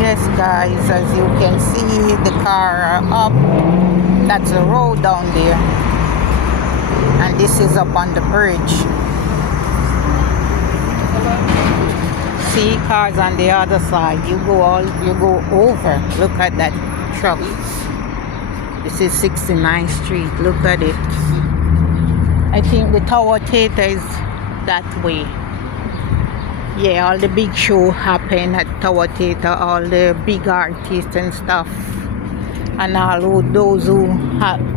Yes, guys, as you can see, the car are up. That's a road down there, and this is up on the bridge. See cars on the other side. You go over. Look at that truck. This is 69th Street. Look at it. I think the Tower Theater is that way. Yeah, all the big show happen at Tower Theater, all the big artists and stuff, and all those who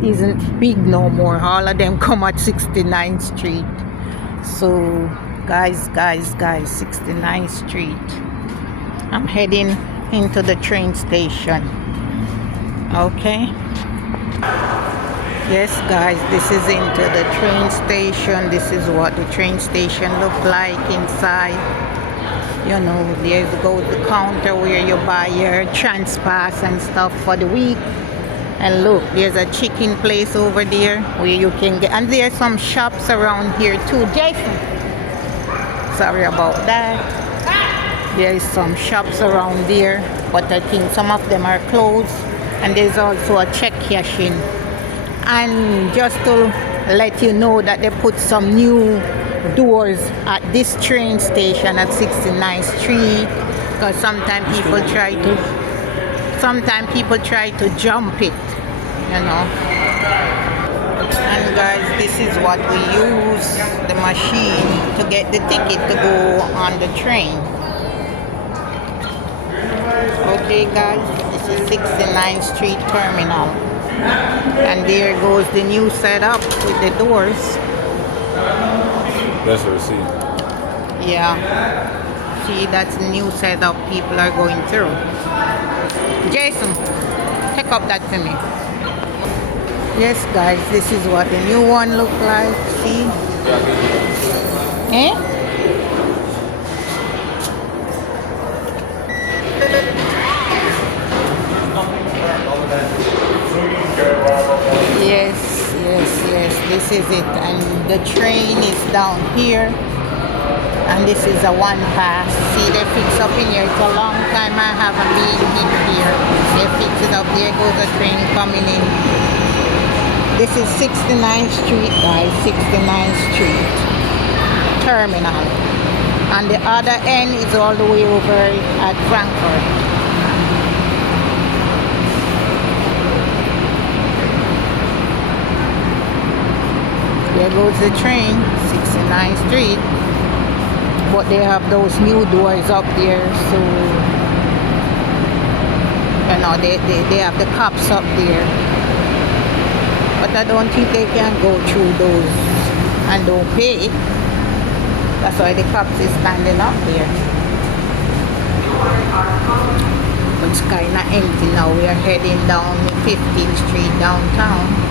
isn't big no more, all of them come at 69th Street. So guys, 69th Street. I'm heading into the train station. Okay. Yes, guys, this is into the train station. This is what the train station look like inside. You know, there's the counter where you buy your Transpass and stuff for the week. And look, there's a chicken place over there where you can get, and there's some shops around here too. Jason, sorry about that. There is some shops around there, but I think some of them are closed. And there's also a check cashing. And just to let you know that they put some new doors at this train station at 69th Street, because sometimes people try to jump it, you know. And guys, this is what we use, the machine, to get the ticket to go on the train. Okay guys, this is 69th Street Terminal. And there goes the new setup with the doors. That's what I see. Yeah. See, that's the new setup people are going through. Jason, pick up that for me. Yes guys, this is what the new one look like. See? Eh? Yes, this is it. And the train is down here, and this is a one pass. See, they fix up in here. It's a long time I haven't been in here. They fix it up. There goes the train coming in. This is 69th Street, guys. 69th Street Terminal, and the other end is all the way over at Frankfurt. There goes the train, 69th Street. But they have those new doors up there, so you know they have the cops up there. But I don't think they can go through those and don't pay. That's why the cops is standing up there. But it's kinda empty now. We are heading down 15th Street downtown.